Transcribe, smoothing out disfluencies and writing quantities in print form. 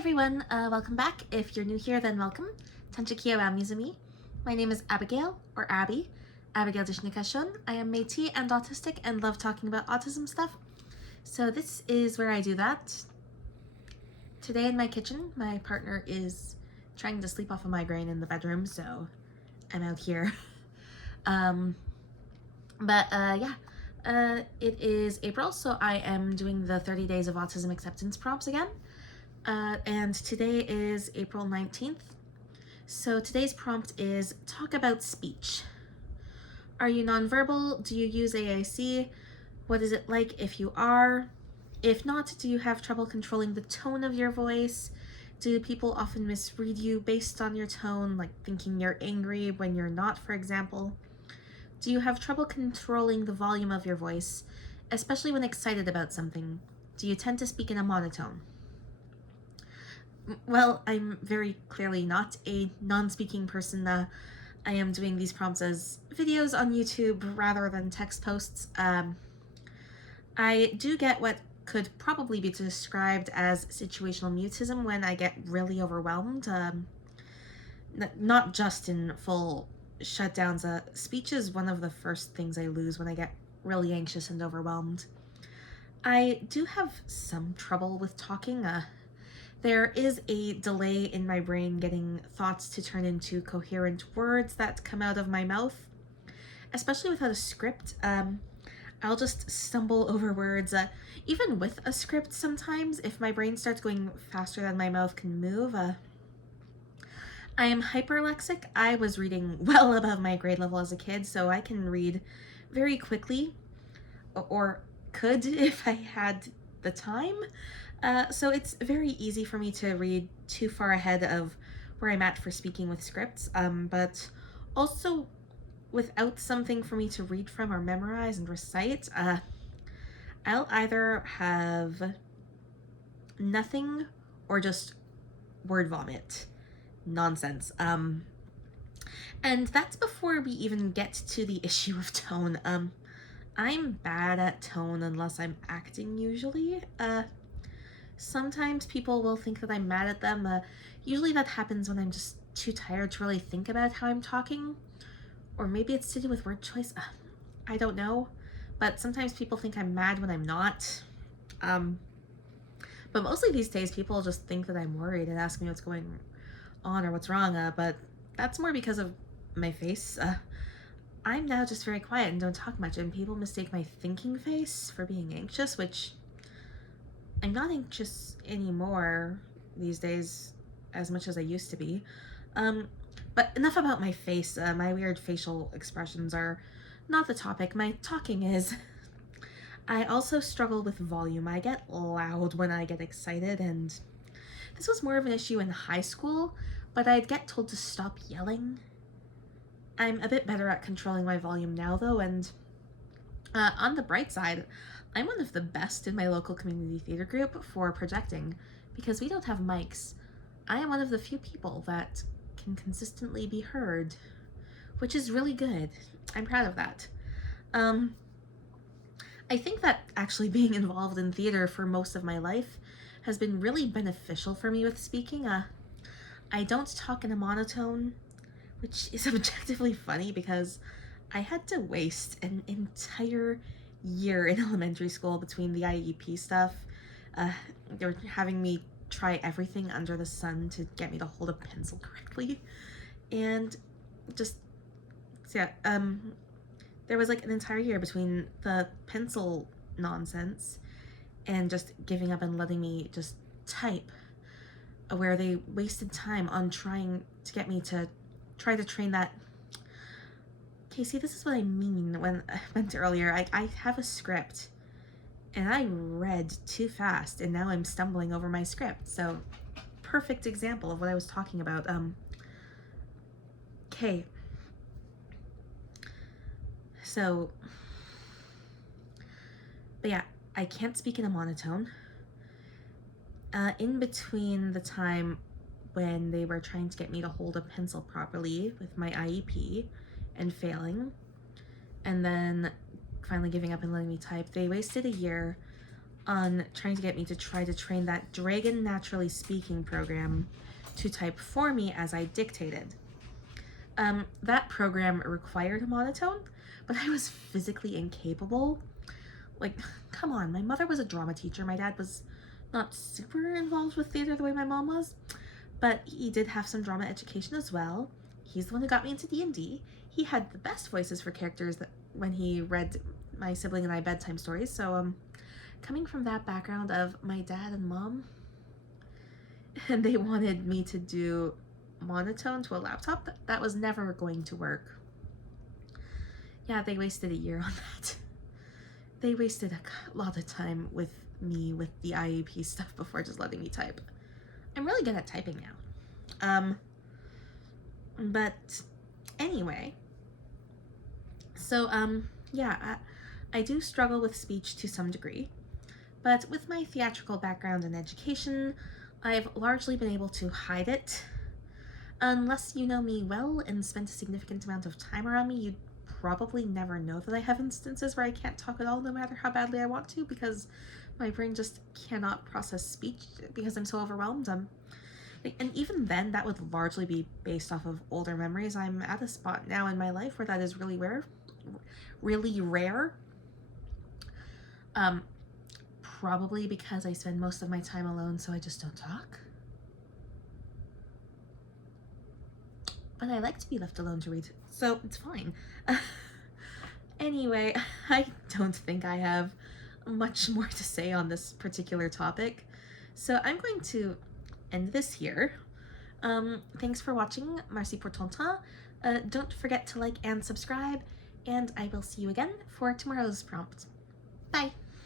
everyone, welcome back. If you're new here, then welcome. Tanchikia Ramizumi. My name is Abigail, or Abby, Abigail Dishnikashun. I am Métis and autistic and love talking about autism stuff. So this is where I do that. Today in my kitchen, my partner is trying to sleep off a migraine in the bedroom, so I'm out here. It is April, so I am doing the 30 Days of Autism Acceptance prompts again. And today is April 19th. So today's prompt is talk about speech. Are you nonverbal? Do you use AAC? What is it like if you are? If not, do you have trouble controlling the tone of your voice? Do people often misread you based on your tone, like thinking you're angry when you're not, for example? Do you have trouble controlling the volume of your voice, especially when excited about something? Do you tend to speak in a monotone? Well, I'm very clearly not a non-speaking person. I am doing these prompts as videos on YouTube rather than text posts. I do get what could probably be described as situational mutism when I get really overwhelmed. Not just in full shutdowns. Speech is one of the first things I lose when I get really anxious and overwhelmed. I do have some trouble with talking. There is a delay in my brain getting thoughts to turn into coherent words that come out of my mouth, especially without a script. I'll just stumble over words. Even with a script sometimes, if my brain starts going faster than my mouth can move. I am hyperlexic. I was reading well above my grade level as a kid, so I can read very quickly, or could if I had the time. So it's very easy for me to read too far ahead of where I'm at for speaking with scripts, but also without something for me to read from or memorize and recite, I'll either have nothing or just word vomit. Nonsense. And that's before we even get to the issue of tone. I'm bad at tone unless I'm acting usually. Sometimes people will think that I'm mad at them. Usually that happens when I'm just too tired to really think about how I'm talking. Or maybe it's to do with word choice. I don't know. But sometimes people think I'm mad when I'm not. But mostly these days people just think that I'm worried and ask me what's going on or what's wrong. But that's more because of my face. I'm now just very quiet and don't talk much, and people mistake my thinking face for being anxious, which I'm not anxious anymore these days as much as I used to be. But enough about my face. My weird facial expressions are not the topic. My talking is. I also struggle with volume. I get loud when I get excited, and this was more of an issue in high school, but I'd get told to stop yelling. I'm a bit better at controlling my volume now, though, and on the bright side, I'm one of the best in my local community theater group for projecting because we don't have mics. I am one of the few people that can consistently be heard, which is really good. I'm proud of that. I think that actually being involved in theater for most of my life has been really beneficial for me with speaking. I don't talk in a monotone, which is objectively funny because I had to waste an entire year in elementary school between the IEP stuff. They were having me try everything under the sun to get me to hold a pencil correctly. And just, there was like an entire year between the pencil nonsense and just giving up and letting me just type, where they wasted time on trying to get me to try to train that. Okay, see, this is what I mean when I went earlier. I have a script, and I read too fast, and now I'm stumbling over my script. So, perfect example of what I was talking about. Okay. So, but yeah, I can't speak in a monotone. In between the time when they were trying to get me to hold a pencil properly with my IEP and failing, and then finally giving up and letting me type, they wasted a year on trying to get me to try to train that Dragon Naturally Speaking program to type for me as I dictated. That program required a monotone, but I was physically incapable. Like, come on, my mother was a drama teacher. My dad was not super involved with theater the way my mom was, but he did have some drama education as well. He's the one who got me into D&D. He had the best voices for characters that when he read my sibling and I bedtime stories. So, coming from that background of my dad and mom, and they wanted me to do monotone to a laptop, that was never going to work. Yeah, they wasted a year on that. They wasted a lot of time with me with the IEP stuff before just letting me type. I'm really good at typing now. But anyway, so yeah, I do struggle with speech to some degree, but with my theatrical background and education, I've largely been able to hide it. Unless you know me well and spent a significant amount of time around me, you'd probably never know that I have instances where I can't talk at all no matter how badly I want to, because my brain just cannot process speech because I'm so overwhelmed. And even then, that would largely be based off of older memories. I'm at a spot now in my life where that is really rare. Really rare. Probably because I spend most of my time alone, so I just don't talk. But I like to be left alone to read, so it's fine. Anyway, I don't think I have much more to say on this particular topic, so I'm going to end this here. Thanks for watching, merci pour ton temps. Don't forget to like and subscribe, and I will see you again for tomorrow's prompt. Bye!